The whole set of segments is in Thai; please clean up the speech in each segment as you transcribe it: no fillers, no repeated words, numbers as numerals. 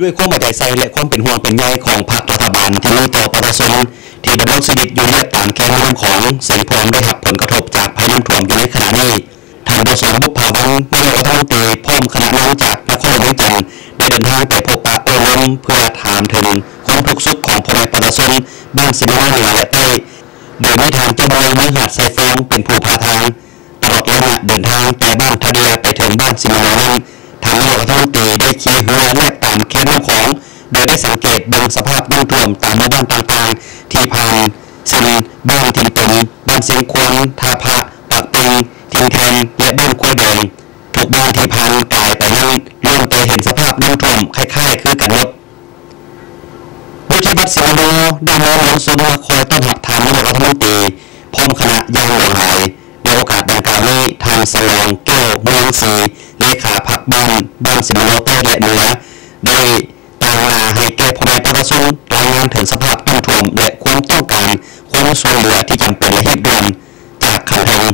ด้วยความใจใส่และความเป็นห่วงเป็นใยของภาครัฐบาลที่มีต่อประชาชนที่ดำรงชีวิตอยู่ในตามแคมป์น้ำของเสียพร้อมได้รับผลกระทบจากภัยน้ำท่วมอยู่ในขณะนี้ทางบสบุพภาวังนายกรัฐมนตรีพร้อมคณะนายจากนครหลวงจันทร์ได้เดินทางไปพบปะโอ้ล้มเพื่อถามถึงความทุกข์สุขของพ่อแม่ประชาชนบ้านสิมาเหนือและใต้โดยมีทางเจ้าเมืองเมืองหาดไซฟองเป็นผู้พาทางตลอดระยะเดินทางแต่บ้านทะเดียไปถึงบ้านสิมานั้นทางนายกรัฐมนตรีได้ขี่เรือแลกตามแคมป์น้ำของโดยได้สังเกตเบิ่งสภาพน้ำท่วมตามหมู่บ้านต่างๆที่ผ่านซึ่งบ้านทิมตุนบ้านเสียงควงท่าพระปากปิงทิงแทนและบ้านกล้วยแดงทุกบ้านที่พังกลายไปนั้นล้วนไปเห็นสภาพน้ำท่วมคล้ายๆคือกันหมดผู้ที่บัดสิงห์โนได้น้อมน้อมส่งมาคอยต้อนรับทางนายกรัฐมนตรีพร้อมคณะย่างหลงหายในโอกาสดังกล่าวนี้ทางสลองแก้วเมืองศรีเลขาพรรคบ้านสิงห์โนใต้และเหนือได้ต่างมาให้แก้พ่อแม่ประชาชนรายงานถึงสภาพน้ำท่วมและความต้องการความช่วยเหลือที่จำเป็นและเหตุด่วนจากขันแห่ง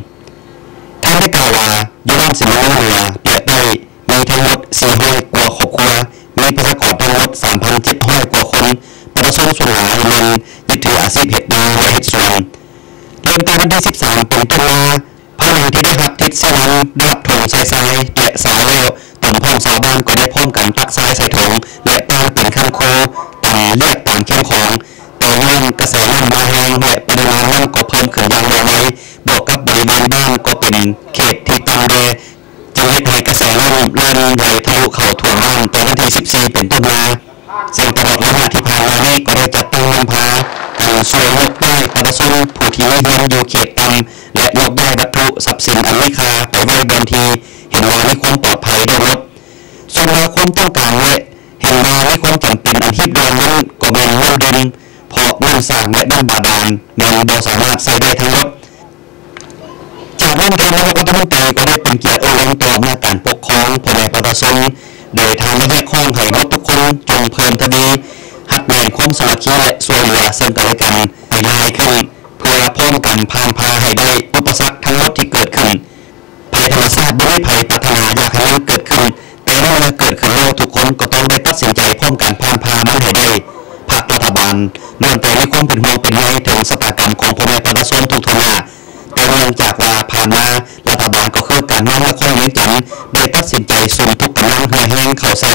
ท่านได้กล่าวว่าอยู่บ้านสิงห์โนเหนือเปิดได้มีทั้งหมด400กว่าครอบครัวมีประชากรทั้งหมด 3,700 กว่าคนประชาชนส่วนหลายนั้นยึดถืออาชีพเฮ็ดนาและเฮ็ดสวนเริ่มตั้งวันที่13เป็นต้นมาพระที่ได้รับทิศสวรรค์ได้รับถุงใส่ทรายและสายแล้วต่ำพ้องชาวบ้านก็ได้พร้อมกันตักทรายใส่ถุงและตั้งเป็นขั้นโคต่างเรียกตามเข้มของแต่เรื่องกระแสน้ำมาแห้งและปริมาณน้ำก็เพิ่มขึ้นอย่างเร็วไวบวกกับบริเวณบ้านก็เป็นเขตที่ตั้งแดจึงให้กระแสน้ำไหลทะลุเข้าท่วมบ้านตอนวันที่14เป็นต้นมาซึ่งตลอดระยะที่ผ่านมานี้ก็ได้จัดตั้งนำพาช่วยยกได้ประชาชนผู้ที่ไม่เห็นอยู่เขตต่ำและยกได้วัตถุทรัพย์สินอันมีค่าไปไว้บนทีเห็นว่ามีความปลอดภัยได้ลดส่วนความต้องการและเห็นว่ามีความจำเป็นอันที่ด่วนนั้นก็เป็นน้ำดินเพราะน้ำสร้างและน้ำบาดาลมันบ่สามารถใช้ได้ทั้งหมดจากนั้นทางนายกรัฐมนตรีก็ได้เป็นเกียรติล้นต่อหน้าการปกครองพ่อแม่ประชาชนโดยทางได้แยกข้องให้หมดทุกคนจงเพิ่มทวีหัดแบ่งความสามัคคีและช่วยเหลือซึ่งกันและกันให้ง่ายขึ้นเพื่อป้องกันผ่านพาให้ได้อุปสรรคทั้งหมดที่เกิดขึ้นภัยธรรมชาติไม่ได้ภัยพัฒนาอยากให้มันเกิดขึ้นแต่เมื่อเกิดขึ้นแล้วทุกคนก็ต้องได้ตัดสินใจพร้อมกันผ่านพามันให้ได้ภาครัฐบาลเนื่องแต่มีความเป็นห่วงเป็นใยถึงสถานการณ์ของพ่อแม่ประชาชนทุกๆหน้าแต่เนื่องจากว่าผ่านมารัฐบาลก็คือการนำนครหลวงจันทร์ได้ตัดสินใจส่งทุกกำลังแห่งเข้าใส่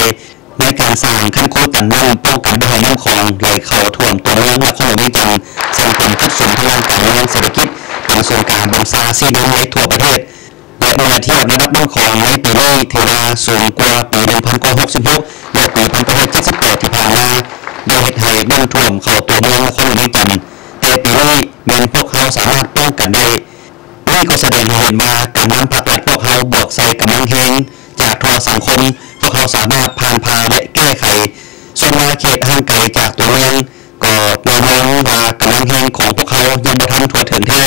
ในการสร้างขั้นโคตรกันน้ำป้องกันไม่ให้น้ำคลองไหลเข้าท่วมตัวเมืองนครหลวงจันทร์ซึ่งเป็นจุดศูนย์ทางการเมืองเศรษฐกิจเป็นศูนย์กลางบังซาซีน้ำในทั่วประเทศและเมื่อเทียบระดับน้ำคลองในปีนี้ถือว่าสูงกว่าปี1966และปี1978ที่ผ่านมาโดยเหตุให้น้ำท่วมเข้าตัวเมืองนครหลวงจันทร์แต่ปีนี้แม้พวกเขาสามารถป้องกันได้นี่ก็แสดงให้เห็นว่าการนำผลักดันพวกเขาบวกใส่กำลังแห่งจากทั่วสังคมพวกเขาสามารถผ่านพาและแก้ไขส่วนเขตห่างไกลจากตัวเมืองก็มองว่ากำลังแห่งของพวกเขายังบ่ทันทั่วถึงแท้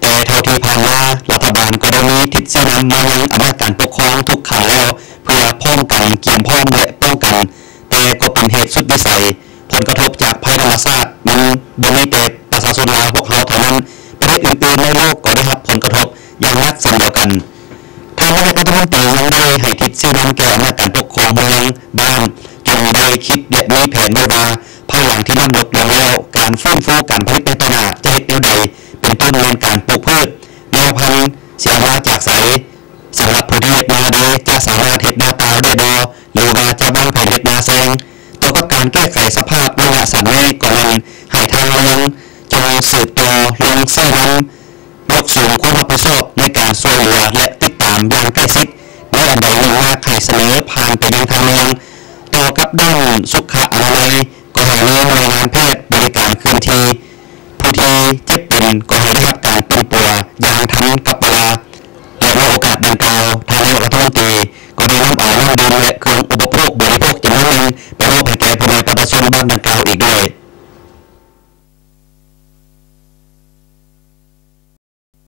แต่เท่าที่ผ่านมารัฐบาลก็ได้มีทิศชี้นำมายังอำนาจการปกครองทุกขั้นแล้วเพื่อป้องกันเกี่ยมพร้อมและป้องกันแต่ก็เป็นเหตุสุดวิสัยผลกระทบจากภัยธรรมชาติมันบ่มีแต่ประชาชนลาวพวกเขาเท่านั้นประเทศอื่นๆในโลกก็ได้รับผลกระทบอย่างหนักเช่นเดียวกันทางนายกรัฐมนตรียังได้ให้ทิศชี้นำแก่อำนาจการปกครองเมืองบ้านจงได้คิดและมีแผนไว้ว่าภายหลังที่น้ำลดลงแล้วการฟื้นฟูการผลิตในตลาดจะเฮ็ดแนวใดเป็นต้นในการปลูกพืชแนวพันธุ์เสียมาจากไสสำหรับผู้ที่เฮ็ดนาเดจะสามารถเฮ็ดนาตาได้บ่หรือว่าจะวางแผนเฮ็ดนาแซงต่อกับการแก้ไขสภาพระยะสั้นนี้ก็นั้นให้ทางเมืองจงสืบต่อลงเส้นนั้นยกสูงความรับผิดชอบในการช่วยเหลือและติดตามอย่างใกล้ชิดในอันใดหนึ่งว่าให้เสนอผ่านไปยังทางเมืองต่อกับด้านสุขอนามัยก็ให้มีหน่วยงานแพทย์บริการเคลื่อนที่ผู้ที่เจ็บป่วยก็ให้ได้รับการเป็นปัวอย่างทันกับเวลาและในโอกาสดังกล่าวทางนายกรัฐมนตรีก็ได้นำเอาน้ำดื่มและเครื่องอุปโภคบริโภคจำนวนหนึ่งไปมอบให้แก่ผู้ประชาชนบ้านดังกล่าวอีกด้วย